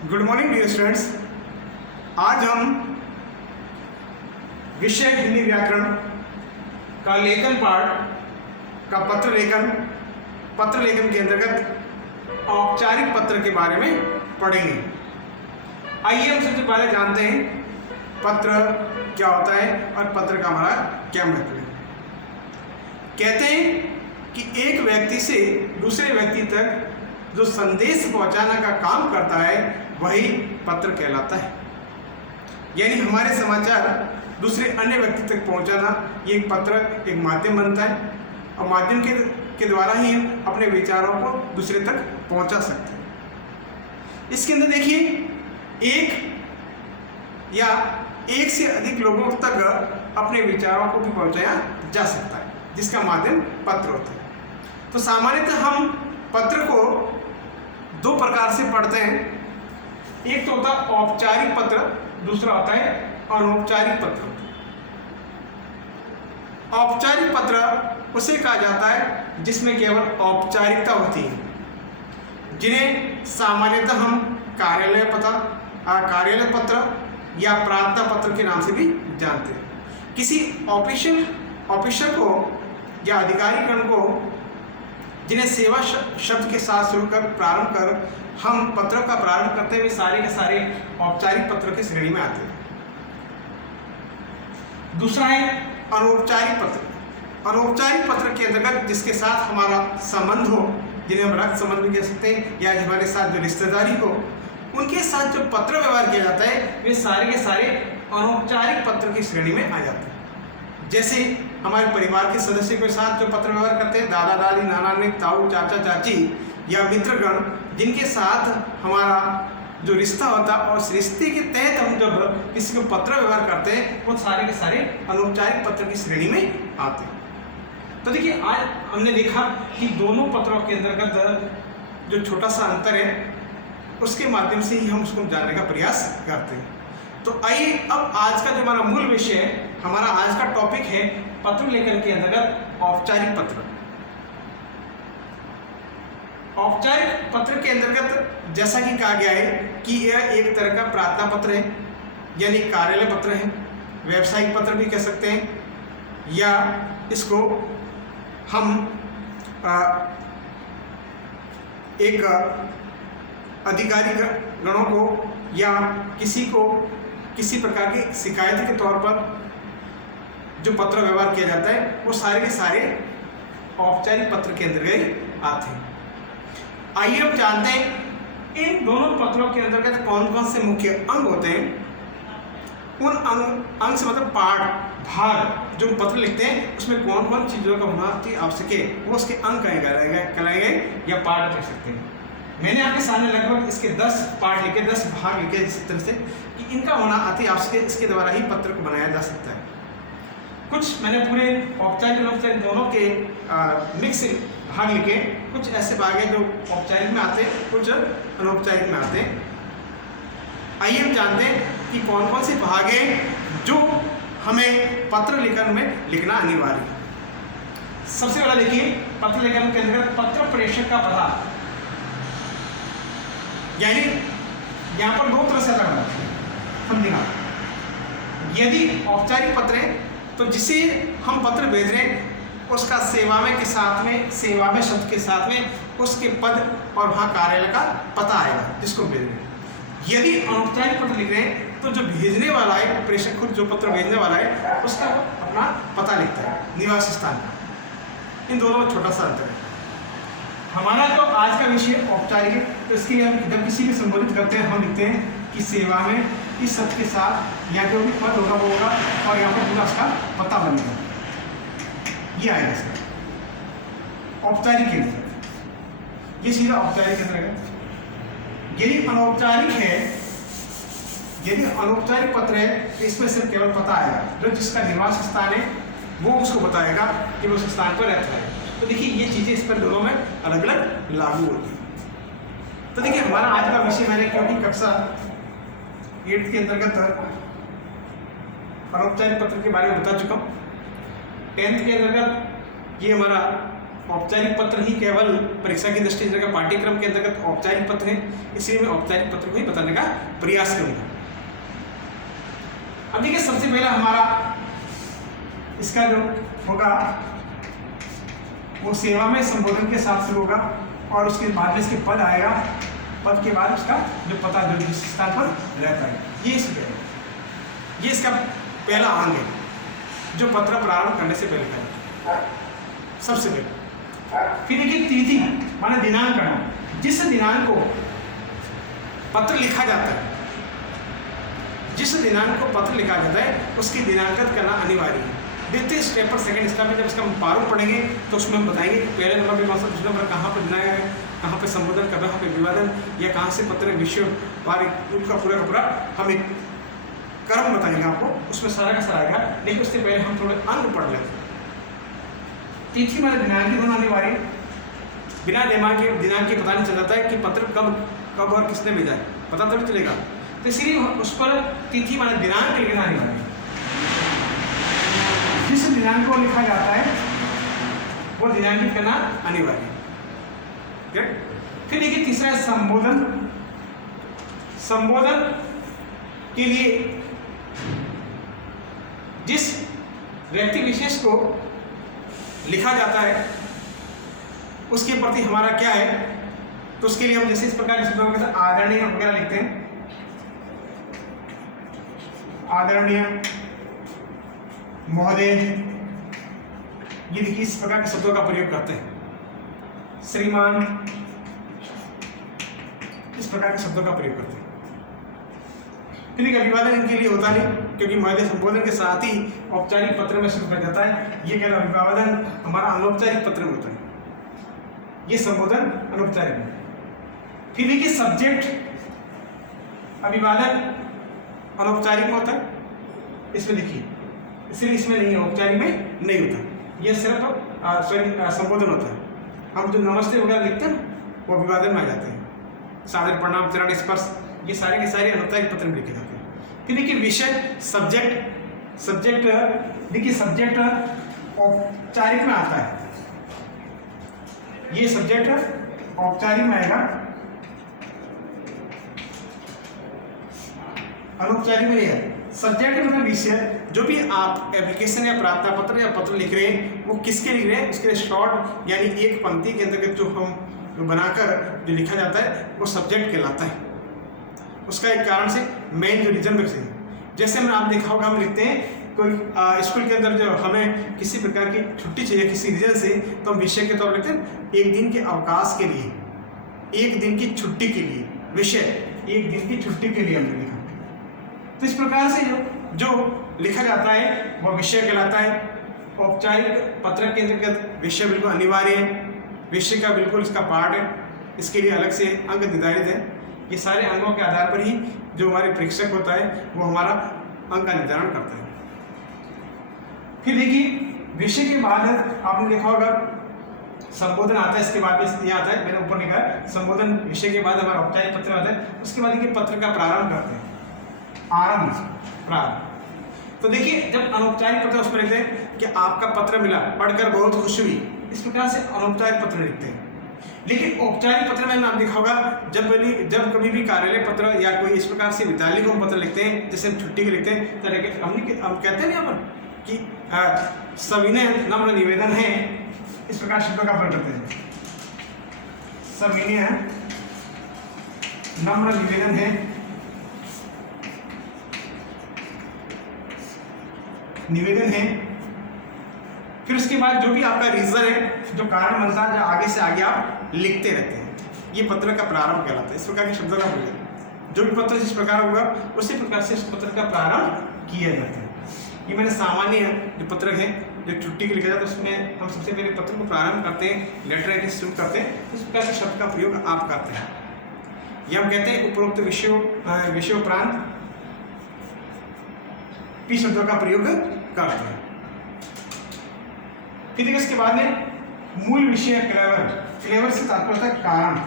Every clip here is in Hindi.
Good morning dear students. आज हम विषय हिंदी व्याकरण का लेखन पाठ का पत्र लेखन के अंतर्गत औपचारिक पत्र के बारे में पढ़ेंगे। आइए हम सबसे पहले जानते हैं पत्र क्या होता है और पत्र का हमारा क्या महत्व है। कहते हैं कि एक व्यक्ति से दूसरे व्यक्ति तक जो संदेश पहुंचाने का काम करता है वही पत्र कहलाता है। यानी हमारे समाचार दूसरे अन्य व्यक्ति तक पहुंचाना ये एक पत्र एक माध्यम बनता है और माध्यम के द्वारा ही हम अपने विचारों को दूसरे तक पहुंचा सकते हैं। इसके अंदर देखिए एक या एक से अधिक लोगों तक अपने विचारों को भी पहुंचाया जा सकता है, जिसका माध्यम पत्र होता है। तो सामान्यतः हम पत्र को दो प्रकार से पढ़ते हैं। एक तो होता है औपचारिक पत्र, दूसरा होता है अनौपचारिक पत्र। औपचारिक पत्र उसे कहा जाता है जिसमें केवल औपचारिकता होती है, जिन्हें सामान्यतः हम कार्यालय पत्र या प्रार्थना पत्र के नाम से भी जानते हैं। किसी ऑफिसर को या अधिकारीगण को जिन्हें सेवा शब्द के साथ शुरू कर प्रारंभ कर हम पत्रों का प्रारंभ करते हुए सारे के सारे औपचारिक पत्र की श्रेणी में आते हैं। दूसरा है अनौपचारिक पत्र। अनौपचारिक पत्र के अंतर्गत जिसके साथ हमारा संबंध हो, जिन्हें हम रक्त संबंध भी कह सकते हैं, या हमारे साथ जो रिश्तेदारी हो, उनके साथ जो पत्र व्यवहार किया जाता है वे सारे के सारे अनौपचारिक पत्र की श्रेणी में आ जाते हैं। जैसे हमारे परिवार के सदस्य के साथ जो पत्र व्यवहार करते हैं, दादा दादी, नाना नानी, ताऊ चाचा चाची या मित्रगण, जिनके साथ हमारा जो रिश्ता होता है और उस रिश्ते के तहत हम जब किसी को पत्र व्यवहार करते हैं वो सारे के सारे अनौपचारिक पत्र की श्रेणी में आते हैं। तो देखिए आज हमने देखा कि दोनों पत्रों के अंतर्गत जो छोटा सा अंतर है उसके माध्यम से ही हम उसको जानने का प्रयास करते हैं। तो आइए अब आज का जो हमारा मूल विषय है, हमारा आज का टॉपिक है पत्र लेखन के अंतर्गत औपचारिक पत्र। औपचारिक पत्र के अंतर्गत जैसा कि कहा गया है कि यह एक तरह का प्रार्थना पत्र है, यानी कार्यालय पत्र है, व्यावसायिक पत्र भी कह सकते हैं, या इसको हम एक अधिकारी गणों को या किसी को किसी प्रकार की शिकायत के तौर पर जो पत्र व्यवहार किया जाता है वो सारे के सारे औपचारिक पत्र के अंतर्गत आते हैं। आइए हम जानते हैं इन दोनों पत्रों के अंतर्गत कौन कौन से मुख्य अंग होते हैं। उन अंग से मतलब पार्ट, भाग, जो पत्र लिखते हैं उसमें कौन कौन चीज़ों का होना आवश्यक है वो उसके अंग कहलाएंगे या पार्ट लिख सकते हैं। मैंने आपके सामने लगभग इसके 10 पार्ट लिखे, 10 भाग लिखे, जिस तरह से कि इनका होना अति आवश्यक है। इसके द्वारा ही पत्र को बनाया जा सकता है। कुछ मैंने पूरे औपचारिक और अनौपचारिक दोनों के मिक्स भाग लिखे। कुछ ऐसे भाग हैं जो औपचारिक में आते हैं, कुछ अनौपचारिक में आते हैं। आइए हम जानते हैं कि कौन कौन से भाग हैं जो हमें पत्र लेखन में लिखना अनिवार्य है। सबसे पहला देखिए पत्र लेखन के अंतर्गत पत्र प्रेषक का पता, यानी यहाँ पर दो तरह से अलग है समझेगा। यदि औपचारिक पत्र है तो जिसे हम पत्र भेज रहे हैं उसका सेवा में शब्द के साथ में उसके पद और वहाँ कार्यालय का पता आएगा जिसको भेज रहे हैं। यदि अनौपचारिक पत्र लिख रहे हैं तो जो भेजने वाला है, प्रेषक खुद जो पत्र भेजने वाला है उसका अपना पता लिखता है, निवास स्थान। इन दोनों में छोटा सा अंतर है। हमारा जो आज का विषय औपचारिक है तो इसके लिए हम जब किसी भी संबोधित करते हैं हम लिखते हैं कि सेवा में इस शब्द के साथ या जो भी पद होगा वो होगा और यहाँ पर पूरा उसका पता बनेगा, ये आएगा सर औपचारिक के अंदर। ये सीधा औपचारिक के अंदर है। यदि अनौपचारिक पत्र है तो इसमें सिर्फ केवल पता आएगा, जो जिसका निवास स्थान है वो उसको बताएगा कि वो उस स्थान पर रहता है। तो देखिए ये चीज़ें इस पर दोनों में अलग अलग लागू होती हैं। तो देखिए हमारा आज का विषय मैंने क्योंकि कक्षा 8 के अंतर्गत अनौपचारिक पत्र के बारे में बता चुका हूँ। 10th के अंतर्गत ये हमारा औपचारिक पत्र ही केवल परीक्षा की दृष्टि से पाठ्यक्रम के अंतर्गत औपचारिक पत्र है, इसलिए मैं औपचारिक पत्र को ही बताने का प्रयास करूंगा। अब देखिए सबसे पहला हमारा इसका जो होगा वो सेवा में संबोधन के साथ शुरू होगा और उसके बाद में इसके पद आएगा, पद के बाद उसका जो पता जो जिस स्थान पर रहता है ये इसका पहला अंग है जो पत्र प्रारंभ करने से पहले का सबसे पहले। फिर देखिए तिथि माने दिनांक करना, जिस दिनांक को पत्र लिखा जाता है, जिस दिनांक को पत्र लिखा जाता है उसकी दिनांकित करना अनिवार्य है। द्वितीय स्टेप पर सेकंड स्टेप में जब इसका हम प्रारूप पढ़ेंगे तो उसमें हम बताएंगे कि पहले नंबर पे कौन सा, दूसरे नंबर कहाँ पर दिनांक है, कहाँ पे संबोधन, कहाँ पे विवादन या कहाँ से पत्र विषय उनका पूरा का पूरा हम एक कर्म बताएंगे आपको, उसमें सारा का सारा आएगा। लेकिन उससे पहले हम थोड़े अंग पढ़ लेते हैं। तिथि माने दिनांक होना अनिवार्य, बिना दिनांक के पता नहीं चल जाता है कि पत्र कब और किसने भेजा है, पता तभी चलेगा। तो इसलिए उस पर तिथि माने दिनांक लिखना अनिवार्य है। जिस दिनांक को लिखा जाता है वो दिनांकित करना अनिवार्य है। फिर देखिए तीसरा है संबोधन। संबोधन के लिए जिस व्यक्ति विशेष को लिखा जाता है उसके प्रति हमारा क्या है, तो उसके लिए हम जैसे इस प्रकार के शब्दों के साथ आदरणीय वगैरह लिखते हैं, आदरणीय, महोदय, ये देखिए इस प्रकार के शब्दों का प्रयोग करते हैं। श्रीमान, इस प्रकार के शब्दों का प्रयोग करते हैं। फिर अभिवादन इनके लिए होता नहीं, क्योंकि महोदय संबोधन के साथ ही औपचारिक पत्र में शुरू कर जाता है। ये कहना अभिवादन हमारा अनौपचारिक पत्र में होता है, ये संबोधन अनौपचारिक है। फिर देखिए सब्जेक्ट, अभिवादन अनौपचारिक में होता है, इसमें देखिए, इसलिए इसमें नहीं है, औपचारिक में नहीं होता, ये सिर्फ संबोधन होता है। हम जो नमस्ते वगैरह लिखते हैं ना वो अभिवादन में आ जाते हैं। सादर प्रणाम, चरण स्पर्श, ये सारे के सारे अनौपचारिक पत्र में लिखे जाते हैं। फिर देखिए विषय, सब्जेक्ट देखिए सब्जेक्ट औपचारिक में आता है, ये सब्जेक्ट औपचारिक में आएगा, अनौपचारिक में नहीं है। सब्जेक्ट मतलब विषय, जो भी आप एप्लीकेशन या प्रार्थना पत्र या पत्र लिख रहे हैं वो किसके लिख रहे हैं, उसके लिए शॉर्ट यानी एक पंक्ति के अंतर्गत जो हम बनाकर जो लिखा जाता है वो सब्जेक्ट कहलाता है। उसका एक कारण से मेन जो रीजन में, जैसे हमने आप देखा होगा हम लिखते हैं कोई स्कूल के अंदर जो हमें किसी प्रकार की छुट्टी चाहिए किसी रीजन से, तो हम विषय के तौर पर लिखते हैं एक दिन के अवकाश के लिए, एक दिन की छुट्टी के लिए, विषय एक दिन की छुट्टी के लिए हमने लिखा। तो इस प्रकार से जो लिखा जाता है वह विषय कहलाता है। औपचारिक पत्र के अंतर्गत विषय बिल्कुल अनिवार्य है, विषय का बिल्कुल इसका पार्ट है, इसके लिए अलग से अंक निर्धारित है। ये सारे अंगों के आधार पर ही जो हमारे परीक्षक होता है वो हमारा अंक का निर्धारण करता है। फिर देखिए विषय के बाद आपने देखा होगा संबोधन आता है, इसके बाद में यहाँ आता है, मैंने ऊपर लिखा है संबोधन विषय के बाद हमारा औपचारिक पत्र आता है। उसके बाद देखिए पत्र का प्रारंभ करते हैं, आरंभ, प्रारंभ। तो देखिए जब अनौपचारिक पत्र उसमें लिखते हैं कि आपका पत्र मिला, पढ़कर बहुत खुशी हुई, इस प्रकार से अनौपचारिक पत्र लिखते हैं। लेकिन औपचारिक पत्र में आपने देखा होगा जब कभी भी कार्यालय पत्र या कोई इस प्रकार से विद्यालय को हम पत्र लिखते हैं, जैसे हम छुट्टी के लिखते हैं, तो हम कहते हैं यहाँ पर कि सविनय नम्र निवेदन है, इस प्रकार शब्दों का प्रयोग करते हैं। सविनय नम्र निवेदन है, निवेदन है। फिर उसके बाद जो भी आपका रीजन है, जो कारण बनता है, जो आगे से आगे आप लिखते रहते हैं, ये पत्र का प्रारंभ कहलाता है। इस प्रकार के शब्दों का प्रयोग, जो भी पत्र जिस प्रकार होगा उसी प्रकार से इस पत्र का प्रारंभ किया जाता है। ये मैंने सामान्य जो पत्र है जो छुट्टी के लिखा जाता है उसमें हम सबसे पहले पत्र को प्रारंभ करते हैं, लेटर राइटिंग शुरू करते हैं, इस प्रकार के शब्द का प्रयोग आप करते हैं। ये हम कहते हैं उपरोक्त विषयोपरांत पी शब्दों का प्रयोग करते हैं। फिर इसके बाद में मूल विषय क्लेवर से तात्पर्य है कारण,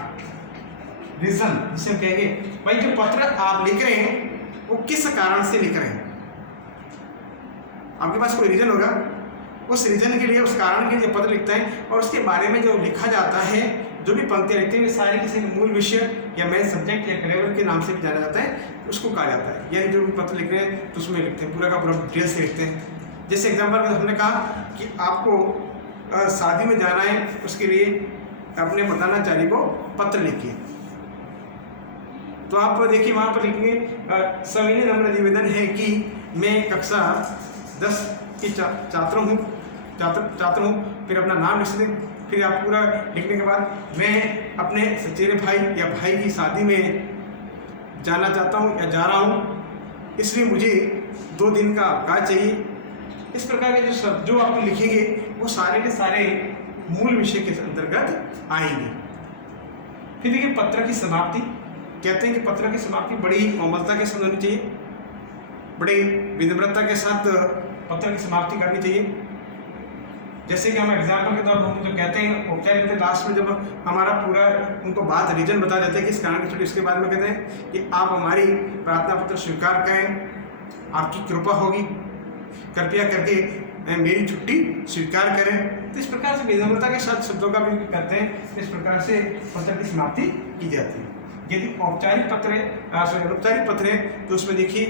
रीजन, जिसे हम कहेंगे भाई जो पत्र आप लिख रहे हैं वो किस कारण से लिख रहे हैं। आपके पास कोई रीजन होगा, उस रीजन के लिए, उस कारण के लिए पत्र लिखते हैं और उसके बारे में जो लिखा जाता है, जो भी पंक्तियाँ लिखते हैं, सारी किसी मूल विषय या मेन सब्जेक्ट या करियर के नाम से भी जाना जाता है, उसको कहा जाता है। यानी जो भी पत्र लिख रहे हैं तो उसमें लिखते हैं, पूरा का पूरा डिटेल से लिखते हैं। जैसे एग्जाम्पल हमने कहा कि आपको शादी में जाना है, उसके लिए अपने प्रधानाचार्य को पत्र लिखिए, तो आप देखिए वहाँ पर लिखेंगे सविनय नम्र निवेदन है कि मैं कक्षा 10 की छात्र हूँ, फिर अपना नाम लिख सकते। फिर आप पूरा लिखने के बाद मैं अपने सचेरे भाई या भाई की शादी में जाना चाहता हूँ या जा रहा हूँ, इसलिए मुझे 2 दिन का अवकाश चाहिए। इस प्रकार के जो आप लिखेंगे वो सारे के सारे मूल विषय के अंतर्गत आएंगे। फिर देखिए पत्र की समाप्ति, कहते हैं कि पत्र की समाप्ति बड़ी कोमलता के साथ होनी चाहिए, बड़ी विनम्रता के साथ पत्र की समाप्ति करनी चाहिए। जैसे कि हम एग्जाम्पल के तौर पर हम जो कहते हैं औपचारिक के लास्ट में जब हमारा पूरा उनको बात रीजन बता देते हैं कि इस कारण की छुट्टी, इसके बाद में कहते हैं कि आप हमारी प्रार्थना पत्र स्वीकार करें, आपकी कृपा होगी, कृपया करके मेरी छुट्टी स्वीकार करें। तो इस प्रकार से विनम्रता के साथ शब्दों का भी करते हैं, इस प्रकार से पत्र की समाप्ति की जाती है। यदि औपचारिक पत्र है, अनौपचारिक पत्र है, तो उसमें देखिए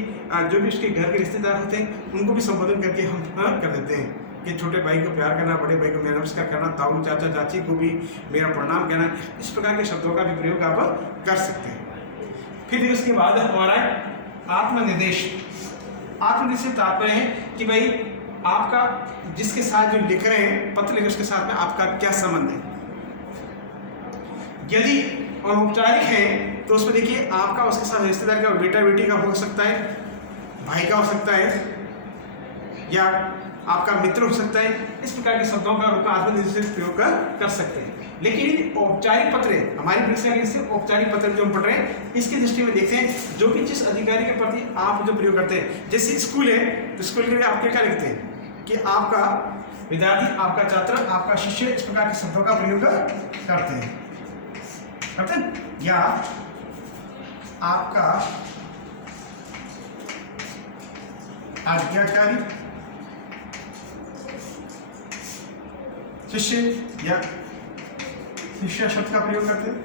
जो भी उसके घर के रिश्तेदार होते हैं उनको भी संबोधन करके हम कर देते हैं कि छोटे भाई को प्यार करना, बड़े भाई को मेरा नमस्कार करना, ताऊ चाचा चाची को भी मेरा प्रणाम कहना। इस प्रकार के शब्दों का भी प्रयोग आप कर सकते हैं। फिर उसके बाद हमारा आत्मनिर्देश। आत्मनिर्देश से तात्पर्य है कि भाई आपका जिसके साथ जो लिख रहे हैं पत्र लिखे उसके साथ में आपका क्या संबंध है। यदि अनौपचारिक है तो उसमें देखिए आपका उसके साथ रिश्तेदार का बेटा बेटी का हो सकता है, भाई का हो सकता है, या आपका मित्र हो सकता है। इस प्रकार के शब्दों का रूप आत्मनिर्देश से प्रयोग कर सकते हैं। लेकिन औपचारिक पत्र है, हमारी परीक्षा के लिए औपचारिक पत्र जो हम पढ़ रहे हैं इसकी दृष्टि में देखते हैं जो भी जिस अधिकारी के प्रति आप जो प्रयोग करते हैं। जैसे स्कूल है तो स्कूल के लिए आप क्या लिखते हैं कि आपका विद्यार्थी, आपका छात्र, आपका शिष्य, इस प्रकार के शब्दों का प्रयोग करते हैं। या आपका आज्ञाकारी शिष्य या शिष्य शब्द का प्रयोग करते हैं।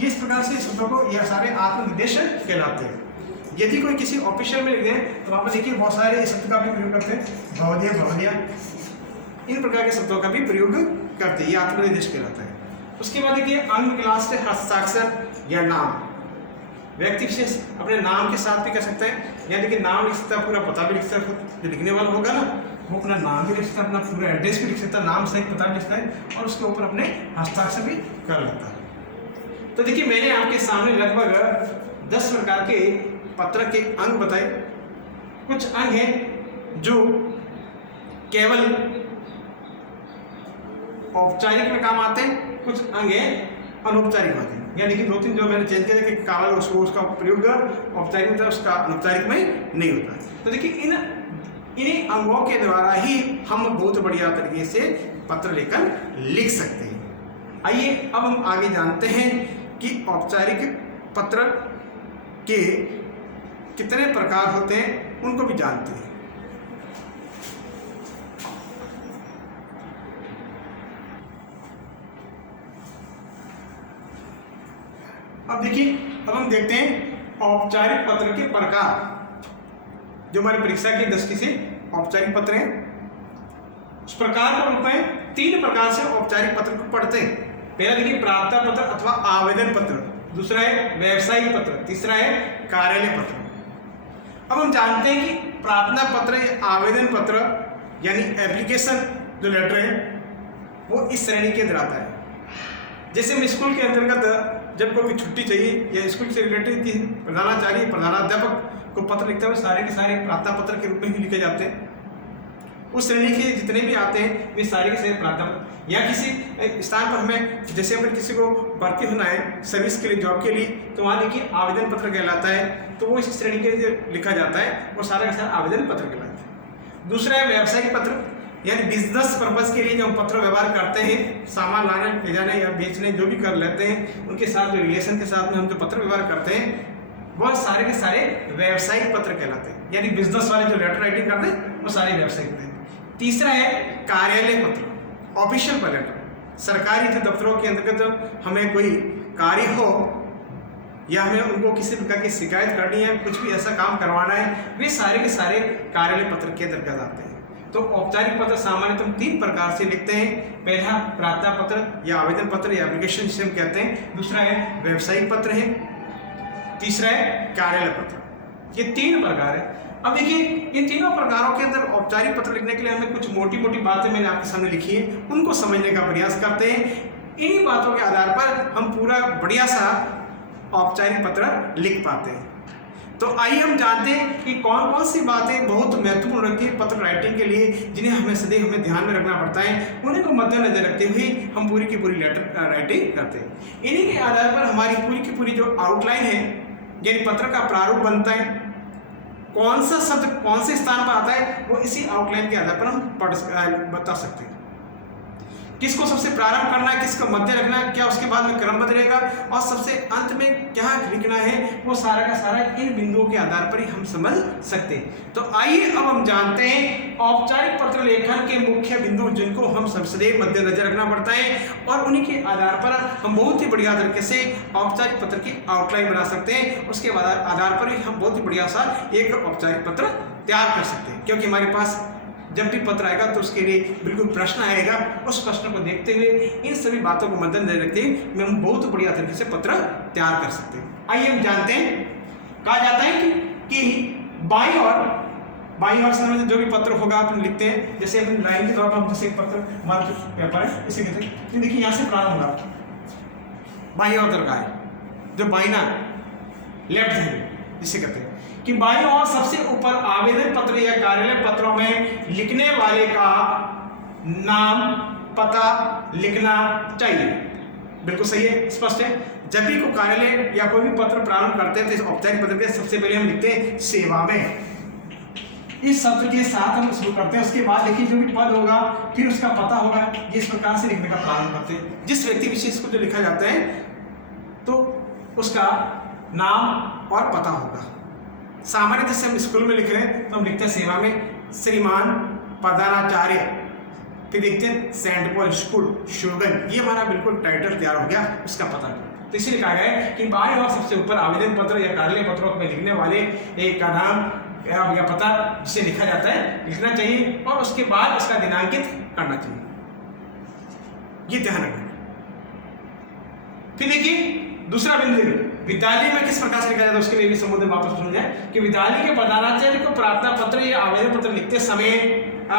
ये इस प्रकार से शब्दों को यह सारे आत्मनिर्देश कहलाते हैं। यदि कोई किसी ऑफिशियल में लिख दें तो वहाँ पर देखिए बहुत सारे शब्द का भी प्रयोग करते हैं, भवदिया भवदिया, इन प्रकार के शब्दों का भी प्रयोग करते हैं। ये आत्मनिर्देश कहलाता है। उसके बाद देखिए अंग क्लास से हस्ताक्षर या नाम। व्यक्ति विशेष अपने नाम के साथ भी कर सकते हैं, यानी कि नाम लिख सकता है, पूरा पता भी लिख सकता है। जो लिखने वाला होगा ना वो अपना नाम भी लिख सकता है, अपना पूरा एड्रेस भी लिख सकता है, नाम सहित पता भी लिखता है और उसके ऊपर अपने हस्ताक्षर भी कर लेता है। तो देखिए मैंने आपके सामने लगभग 10 प्रकार के पत्र के अंग बताए। कुछ अंग हैं जो केवल औपचारिक में काम आते हैं, कुछ अंग हैं अनौपचारिक होते हैं। यानी कि 2-3 जो मैंने चेंज किया कि केवल उसका प्रयोग औपचारिक में था, उसका अनौपचारिक में नहीं होता। तो देखिए इन्हीं अंगों के द्वारा ही हम बहुत बढ़िया तरीके से पत्र लेकर लिख सकते हैं। आइए अब हम आगे जानते हैं कि औपचारिक पत्र के कितने प्रकार होते हैं, उनको भी जानते हैं। अब देखिए, अब हम देखते हैं औपचारिक पत्र के प्रकार। जो हमारी परीक्षा के 10 से औपचारिक पत्र हैं, उस प्रकार के रूप में 3 प्रकार से औपचारिक पत्र को पढ़ते हैं। पहला देखिए प्रार्थना पत्र अथवा आवेदन पत्र, दूसरा है व्यावसायिक पत्र, तीसरा है कार्यालय पत्र। अब हम जानते हैं कि प्रार्थना पत्र या आवेदन पत्र यानी एप्लीकेशन जो लेटर है वो इस श्रेणी के अंदर आता है। जैसे हम स्कूल के अंतर्गत जब कोई छुट्टी चाहिए या स्कूल से रिलेटेड प्रधानाचार्य प्रधानाध्यापक को पत्र लिखते हुए सारे के सारे प्रार्थना पत्र के रूप में ही लिखे जाते हैं। उस श्रेणी के जितने भी आते हैं वे सारे के सारे प्रार्थना, या किसी स्थान पर हमें जैसे अगर किसी को भर्ती होना है सर्विस के लिए, जॉब के लिए, तो वहाँ देखिए आवेदन पत्र कहलाता है। तो वो इस श्रेणी के लिखा जाता है, वो सारा का सारा आवेदन पत्र कहलाता है। दूसरा है व्यावसायिक पत्र, यानी बिजनेस पर्पज़ के लिए जो हम पत्र व्यवहार करते हैं, सामान लाने ले जाने या बेचने जो भी कर लेते हैं, उनके साथ जो रिलेशन के साथ में हम जो पत्र व्यवहार करते हैं वह सारे के सारे व्यावसायिक पत्र कहलाते हैं। यानी बिजनेस वाले जो लेटर राइटिंग करते हैं वो सारे व्यावसायिक होते हैं। तीसरा है कार्यालय पत्र, ऑफिशियल लेटर। सरकारी जो दफ्तरों के अंतर्गत जब हमें कोई कार्य हो या हमें उनको किसी प्रकार की शिकायत करनी है, कुछ भी ऐसा काम करवाना है, वे सारे के सारे कार्यालय पत्र के अंतर्गत आते हैं। तो औपचारिक पत्र सामान्यतः 3 प्रकार से लिखते हैं। पहला प्रार्थना पत्र या आवेदन पत्र या एप्लीकेशन जिसे हम कहते हैं, दूसरा है व्यावसायिक पत्र है, तीसरा है कार्यालय पत्र। ये 3 प्रकार है। अब देखिए इन तीनों प्रकारों के अंदर औपचारिक पत्र लिखने के लिए हमें कुछ मोटी मोटी बातें मैंने आपके सामने लिखी है, उनको समझने का प्रयास करते हैं। इन्हीं बातों के आधार पर हम पूरा बढ़िया सा औपचारिक पत्र लिख पाते हैं। तो आइए हम जानते हैं कि कौन कौन सी बातें बहुत महत्वपूर्ण रखती है पत्र राइटिंग के लिए, जिन्हें हमें ध्यान में रखना पड़ता है। उन्हीं को मद्देनजर रखते हुए हम पूरी की पूरी लेटर राइटिंग करते हैं। इन्हीं के आधार पर हमारी पूरी की पूरी जो आउटलाइन है, यानी पत्र का प्रारूप बनता है, कौन सा शब्द कौन से स्थान पर आता है, वो इसी आउटलाइन के आधार पर हम बता सकते हैं। किसको सबसे प्रारंभ करना है, किसको मध्य रखना है, क्या उसके बाद में क्रमबद्ध रहेगा और सबसे अंत में क्या लिखना है, वो सारा का सारा इन बिंदुओं के आधार पर ही हम समझ सकते हैं। तो आइए अब हम जानते हैं औपचारिक पत्र लेखन के मुख्य बिंदु, जिनको हम सदैव मद्देनजर रखना पड़ता है, और उन्हीं के आधार पर हम बहुत ही बढ़िया तरीके से औपचारिक पत्र की आउटलाइन बना सकते हैं। उसके आधार पर ही हम बहुत ही बढ़िया सा एक औपचारिक पत्र तैयार कर सकते हैं, क्योंकि हमारे पास जब भी पत्र आएगा तो उसके लिए बिल्कुल प्रश्न आएगा। उस प्रश्न को देखते हुए इन सभी बातों को मद्देनजर रखते हुए हम बहुत बढ़िया तरीके से पत्र तैयार कर सकते हैं। आइए हम जानते हैं, कहा जाता है कि बाईं ओर से में जो भी पत्र होगा आप लिखते हैं, जैसे अपनी लाइन के तौर पर हम जैसे पत्र हमारा जो पेपर है इसे कहते हैं। देखिए यहाँ से प्रारंभ होगा, बाईं ओर का है, जो बाइना लेफ्ट हैंड जिसे कहते हैं, कि बाईं ओर सबसे ऊपर आवेदन पत्र या कार्यालय पत्रों में लिखने वाले का नाम पता लिखना चाहिए। बिल्कुल सही है, स्पष्ट है। जब भी कोई कार्यालय या कोई भी पत्र प्रारंभ करते हैं तो इस औपचारिक पत्र के सबसे पहले हम लिखते हैं सेवा में, इस शब्द के साथ हम शुरू करते हैं। उसके बाद देखिए जो भी पद होगा फिर उसका पता होगा, इस प्रकार से लिखने का प्रारंभ करते हैं। जिस व्यक्ति विशेष को जो लिखा जाता है तो उसका नाम और पता होगा। सामान्य जैसे हम स्कूल में लिख रहे हैं तो हम लिखते हैं सेवा में श्रीमान प्रधानाचार्य, फिर लिखते हैं सेंट पॉल स्कूल शोगन। ये हमारा बिल्कुल टाइटल तैयार हो गया, उसका पता। तो इसीलिए कहा गया है कि बाईं ओर सबसे ऊपर आवेदन पत्र या कार्यालय पत्रों में लिखने वाले एक का नाम या पता जिसे लिखा जाता है लिखना चाहिए, और उसके बाद उसका दिनांकित करना चाहिए। ये ध्यान रखना। फिर देखिए दूसरा बिंदु, विद्यालय में किस प्रकार से लिखा जाता है उसके लिए भी संबोधन वापस समझाएं कि विद्यालय के प्रधानाचार्य को प्रार्थना पत्र या आवेदन पत्र लिखते समय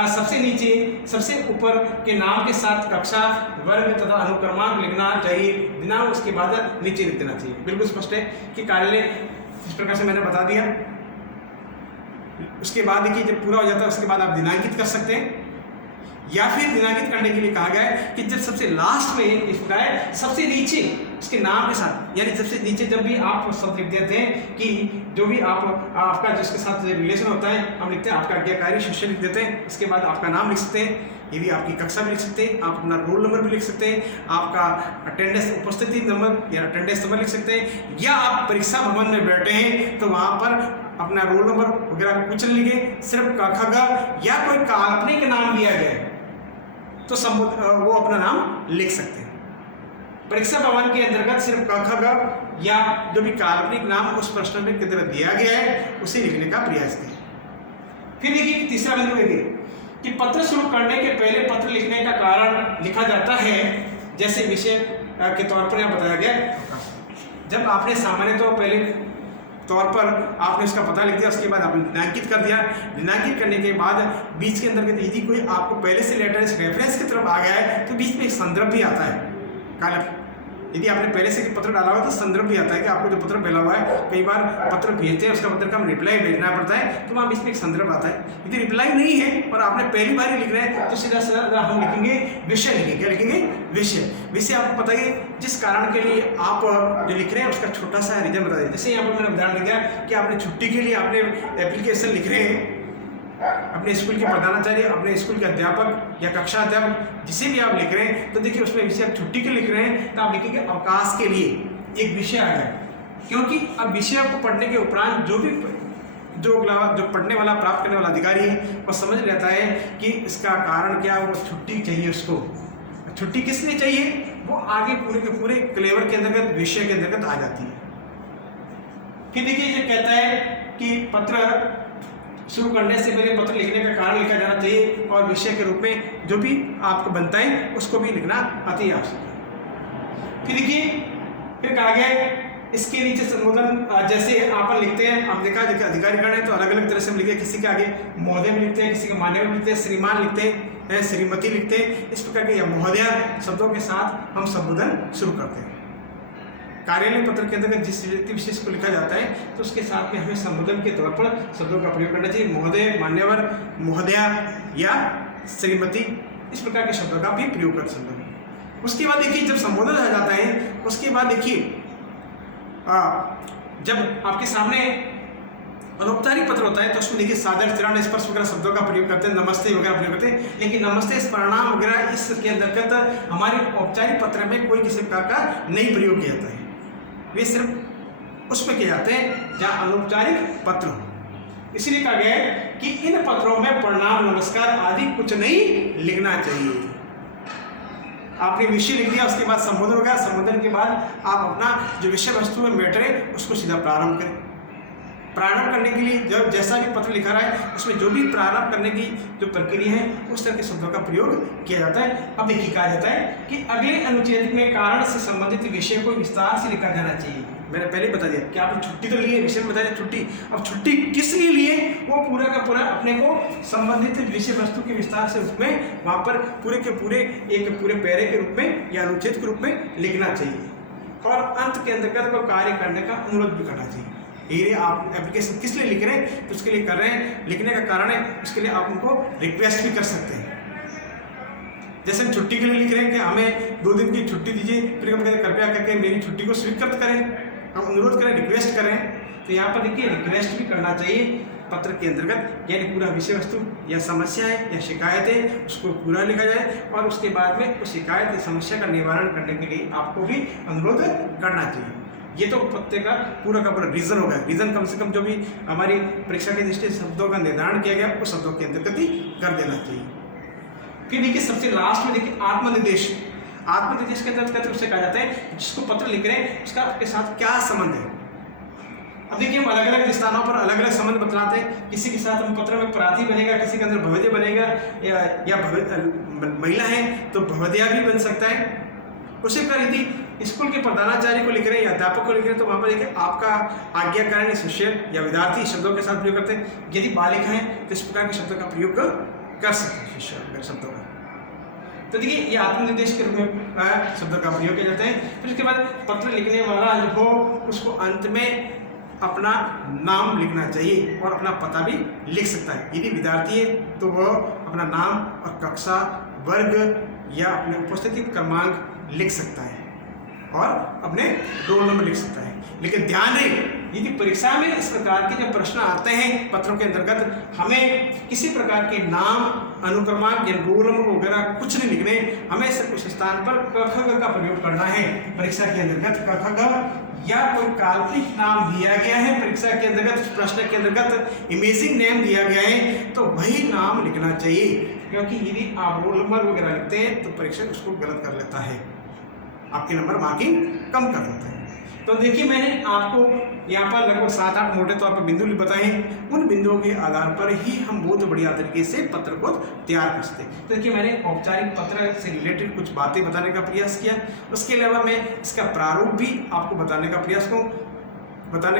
सबसे नीचे सबसे ऊपर के नाम के साथ कक्षा वर्ग तथा अनुक्रमांक लिखना चाहिए, दिनांक उसके बाद नीचे लिख देना चाहिए। बिल्कुल स्पष्ट है कि कार्यालय इस प्रकार से मैंने बता दिया। उसके बाद देखिए जब पूरा हो जाता है उसके बाद आप दिनांकित कर सकते हैं, या फिर दिनांकित करने के लिए कहा गया है कि जब सबसे लास्ट में इसका है सबसे नीचे उसके नाम के साथ, यानी सबसे नीचे जब भी आप शब्द लिख देते हैं कि जो भी आपका जिसके साथ रिलेशन होता है हम लिखते हैं आपका आज्ञाकारी शिष्य लिख देते हैं। उसके बाद आपका नाम लिख सकते हैं, ये भी आपकी कक्षा भी लिख सकते हैं, आप अपना रोल नंबर भी लिख सकते हैं, आपका अटेंडेंस उपस्थिति नंबर या अटेंडेंस नंबर लिख सकते हैं, या आप परीक्षा भवन में बैठे हैं तो वहाँ पर अपना रोल नंबर वगैरह कुछ नहीं लिखे, सिर्फ क या कोई काल्पनिक नाम लिया गया तो वो अपना नाम लिख सकते हैं। परीक्षा भवन के अंतर्गत सिर्फ क या जो भी काल्पनिक नाम उस प्रश्न में की तरह दिया गया है उसे लिखने का प्रयास करें। फिर देखिए तीसरा बिंदु देखिए कि पत्र शुरू करने के पहले पत्र लिखने का कारण लिखा जाता है, जैसे विषय के तौर पर यहाँ बताया गया। जब आपने सामान्य तो पहले तौर पर आपने उसका पता लिख दिया, उसके बाद आपने दिनांकित कर दिया। दिनांकित करने के बाद बीच के अंदर यदि कोई आपको पहले से लेटर रेफरेंस की तरफ आ गया है तो बीच में एक संदर्भ भी आता है। यदि आपने पहले से पत्र डाला हुआ तो संदर्भ भी आता है कि आपको जो पत्र मिला हुआ है, कई बार पत्र भेजते हैं उसका पत्र का हम रिप्लाई भेजना पड़ता है तो वहाँ बीच में एक संदर्भ आता है। यदि रिप्लाई नहीं है और आपने पहली बार ही लिख रहे हैं तो सीधा सीधा हम लिखेंगे विषय, लिखेंगे क्या लिखेंगे विषय। विषय आपको पता ही जिस कारण के लिए आप जो लिख रहे हैं उसका छोटा सा रीजन बता दें। जैसे यहाँ पर मैंने उदाहरण दिया कि आपने छुट्टी के लिए आपने एप्लीकेशन लिख रहे हैं, अपने स्कूल के प्रधानाचार्य, अपने स्कूल के अध्यापक या कक्षा अध्यापक जिसे भी आप लिख रहे हैं तो देखिए उसमें विषय आप छुट्टी के लिख रहे हैं तो आप लिखेंगे अवकाश के लिए एक विषय आ गया, क्योंकि अब विषय को पढ़ने के उपरांत जो भी जो पढ़ने वाला, प्राप्त करने वाला अधिकारी है, वो समझ लेता है कि इसका कारण क्या, वो छुट्टी चाहिए उसको। छुट्टी किस लिए चाहिए, वो आगे पूरे के पूरे क्लेवर के अंतर्गत, विषय के अंतर्गत आ जाती है। फिर देखिए ये कहता है कि पत्र शुरू करने से पहले पत्र लिखने का कारण लिखा जाना चाहिए और विषय के रूप में जो भी आपको बनता है उसको भी लिखना अति आवश्यक है। फिर देखिए फिर कहा गया इसके नीचे संबोधन, जैसे आप लिखते हैं, आप देखा अधिकारीगण है तो अलग अलग तरह से हम लिखते हैं, किसी के आगे महोदय भी लिखते हैं, किसी के मान्यवर लिखते हैं, श्रीमान लिखते हैं, श्रीमती लिखते हैं। इस प्रकार के महोदय शब्दों के साथ हम संबोधन शुरू करते हैं। कार्यालय पत्र के अंतर्गत जिस व्यक्ति विशेष को लिखा जाता है तो उसके साथ में हमें संबोधन के तौर पर शब्दों का प्रयोग करना चाहिए। महोदय, मान्यवर, महोदया या श्रीमती, इस प्रकार के शब्दों का भी प्रयोग कर सकते हैं। उसके बाद देखिए जब संबोधन आ जाता है उसके बाद देखिए जब आपके सामने अनौपचारिक पत्र होता है तो उसमें देखिए सादर, चरण, स्पर्श वगैरह शब्दों का प्रयोग करते हैं, नमस्ते वगैरह प्रयोग करते हैं। लेकिन नमस्ते, प्रणाम वगैरह इसके अंतर्गत हमारे औपचारिक पत्र में कोई किसी प्रकार का नहीं प्रयोग किया जाता है। वे सिर्फ उसमें किए जाते हैं जहाँ अनौपचारिक पत्र हो। इसलिए कहा गया है कि इन पत्रों में प्रणाम, नमस्कार आदि कुछ नहीं लिखना चाहिए। आपने विषय लिख दिया, उसके बाद संबोधन हो गया, संबोधन के बाद आप अपना जो विषय वस्तु में मैटर है उसको सीधा प्रारंभ करें। प्रारंभ करने के लिए जब जैसा भी पत्र लिखा रहा है उसमें जो भी प्रारंभ करने की जो प्रक्रिया है उस तरह के शब्दों का प्रयोग किया जाता है। अब देखिए कहा जाता है कि अगले अनुच्छेद में कारण से संबंधित विषय को विस्तार से लिखा जाना चाहिए। मैंने पहले बता दिया कि आपने छुट्टी तो ली है, विषय में बता दिया छुट्टी। अब छुट्टी किस लिए लिए वो पूरा का पूरा अपने को संबंधित विषय वस्तु के विस्तार से उसमें वहाँ पर पूरे के पूरे एक पूरे पैरे के रूप में या अनुच्छेद के रूप में लिखना चाहिए। और अंत के अंतर्गत को कार्य करने का अनुरोध भी करना चाहिए। ये आप एप्लीकेशन किस लिए लिख रहे हैं तो उसके लिए कर रहे हैं, लिखने का कारण है उसके लिए आप उनको रिक्वेस्ट भी कर सकते हैं। जैसे हम छुट्टी के लिए लिख रहे हैं कि हमें 2 दिन की छुट्टी दीजिए, फिर हम कहते हैं कृपया करके मेरी छुट्टी को स्वीकृत करें, हम अनुरोध करें, रिक्वेस्ट करें। तो यहाँ पर देखिए रिक्वेस्ट भी करना चाहिए पत्र के अंतर्गत, यानी पूरा विषय वस्तु या समस्या है या शिकायत है उसको पूरा लिखा जाए और उसके बाद में उस शिकायत या समस्या का निवारण करने के लिए आपको भी अनुरोध करना चाहिए। ये तो पत्र का पूरा रीजन होगा। रीजन कम से कम जो भी हमारी परीक्षा की दृष्टि से शब्दों का निर्धारण किया गया उस शब्दों के अंतर्गत ही कर देना चाहिए। फिर देखिए सबसे लास्ट में देखिए आत्मनिर्देश। आत्मनिर्देश के अंतर्गत उससे कहा जाता है जिसको पत्र लिख रहे हैं उसका आपके साथ क्या संबंध है। अब देखिए हम अलग अलग स्थानों पर अलग अलग संबंध बतलाते हैं। किसी के साथ हम पत्र में प्रार्थी बनेगा, किसी के अंदर भवदय बनेगा, या महिला है तो भवदया भी बन सकता है। उसी प्रकार यदि स्कूल के प्रधानाचार्य को लिख रहे हैं या अध्यापक को लिख रहे हैं तो वहाँ पर देखिए आपका आज्ञाकारी शिष्य या विद्यार्थी शब्दों के साथ प्रयोग करते हैं। यदि बालिका है तो इस प्रकार के शब्दों का प्रयोग कर सकते हैं शिष्य शब्दों का। तो देखिए ये आत्मनिर्देश के रूप में शब्दों का प्रयोग किया जाता है। फिर उसके बाद पत्र लिखने वाला जो हो उसको अंत में अपना नाम लिखना चाहिए और अपना पता भी लिख सकता है। यदि विद्यार्थी है तो वह अपना नाम और कक्षा, वर्ग या अपने उपस्थिति क्रमांक लिख सकता है और अपने रोल नंबर लिख सकता है। लेकिन ध्यान रहे यदि परीक्षा में इस प्रकार के जब प्रश्न आते हैं पत्रों के अंतर्गत हमें किसी प्रकार के नाम, अनुक्रमांक या रोल नंबर वगैरह कुछ नहीं लिखने, हमें सिर्फ उस स्थान पर क ख ग का प्रयोग करना है। परीक्षा के अंतर्गत क ख ग या कोई काल्पनिक नाम दिया गया है परीक्षा के अंतर्गत, उस प्रश्न के अंतर्गत इमेजिंग नेम दिया गया है तो वही नाम लिखना चाहिए। क्योंकि यदि आप रोल नंबर वगैरह लिखते हैं तो परीक्षक उसको गलत कर लेता है, आपके नंबर मार्किंग कम कर देता है। तो देखिए मैंने आपको यहाँ पर लगभग 7-8 मोटे तौर पर बिंदु बताए हैं। उन बिंदुओं के आधार पर ही हम बहुत बढ़िया तरीके से पत्र को तैयार कर सकते हैं। तो देखिए मैंने औपचारिक पत्र से रिलेटेड कुछ बातें बताने का प्रयास किया। उसके अलावा मैं इसका प्रारूप भी आपको बताने का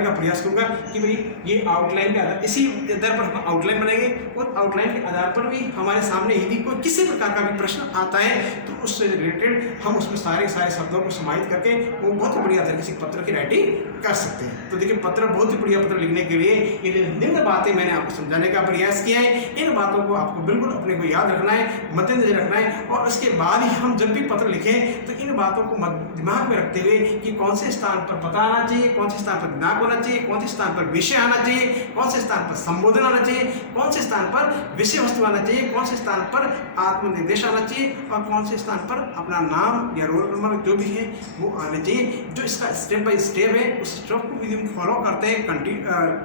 प्रयास करूँगा कि भाई ये आउटलाइन के आधार, इसी आधार पर हम आउटलाइन बनाएंगे और आउटलाइन के आधार पर भी हमारे सामने यदि कोई किसी प्रकार का भी प्रश्न आता है तो उससे रिलेटेड हम उसमें सारे शब्दों को समाहित करके वो बहुत बढ़िया तरीके से पत्र की राइटिंग कर सकते हैं। तो देखिए पत्र, बहुत ही बढ़िया पत्र लिखने के लिए ये निम्न बातें मैंने आपको समझाने का प्रयास किया है। इन बातों को आपको बिल्कुल अपने को याद रखना है, मद्देनजर रखना है और उसके बाद ही हम जब भी पत्र लिखें तो इन बातों को दिमाग में रखते हुए कि कौन से स्थान पर पता आना चाहिए, कौन से स्थान पर दिनांक होना चाहिए, कौन से स्थान पर विषय आना चाहिए, कौन से स्थान पर संबोधन आना चाहिए, कौन से स्थान पर विषय वस्तु आना चाहिए, कौन से स्थान पर आत्मनिर्देश आना चाहिए और कौन से स्थान पर अपना नाम या रोल नंबर जो भी है वो आना चाहिए। जो इसका स्टेप बाय स्टेप है उस स्टेप को यदि हम फॉलो करते हैं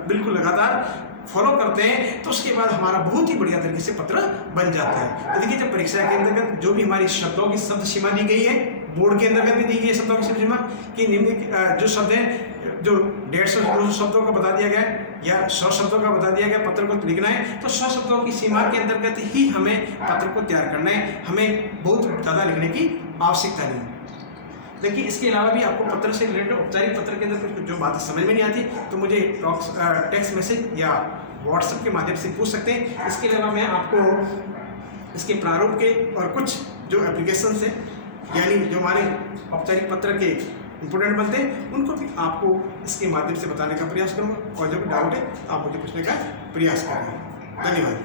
बिल्कुल लगातार फॉलो करते हैं तो उसके बाद हमारा बहुत ही बढ़िया तरीके से पत्र बन जाता है। तो देखिए, जब परीक्षा के अंतर्गत जो भी हमारी शब्दों की शब्द सीमा दी गई है, बोर्ड के अंतर्गत भी दी गई है शब्दों की शब्द सीमा कि निम्न जो शब्द हैं, जो 150 शब्दों का बता दिया गया है या 100 शब्दों का बता दिया गया पत्र को लिखना है, तो 100 शब्दों की सीमा के अंतर्गत ही हमें पत्र को तैयार करना है, हमें बहुत ज़्यादा लिखने की आवश्यकता नहीं है। देखिए, इसके अलावा भी आपको पत्र से रिलेटेड औपचारिक पत्र के अंदर जो बातें समझ में नहीं आती तो मुझे टेक्स्ट मैसेज या व्हाट्सएप के माध्यम से पूछ सकते हैं। इसके अलावा मैं आपको इसके प्रारूप के और कुछ जो एप्लीकेशन है, यानी जो हमारे औपचारिक पत्र के इंपोर्टेंट बनते हैं, उनको भी आपको इसके माध्यम से बताने का प्रयास करूँगा। और जो भी डाउट है आप मुझे पूछने का प्रयास करें। धन्यवाद।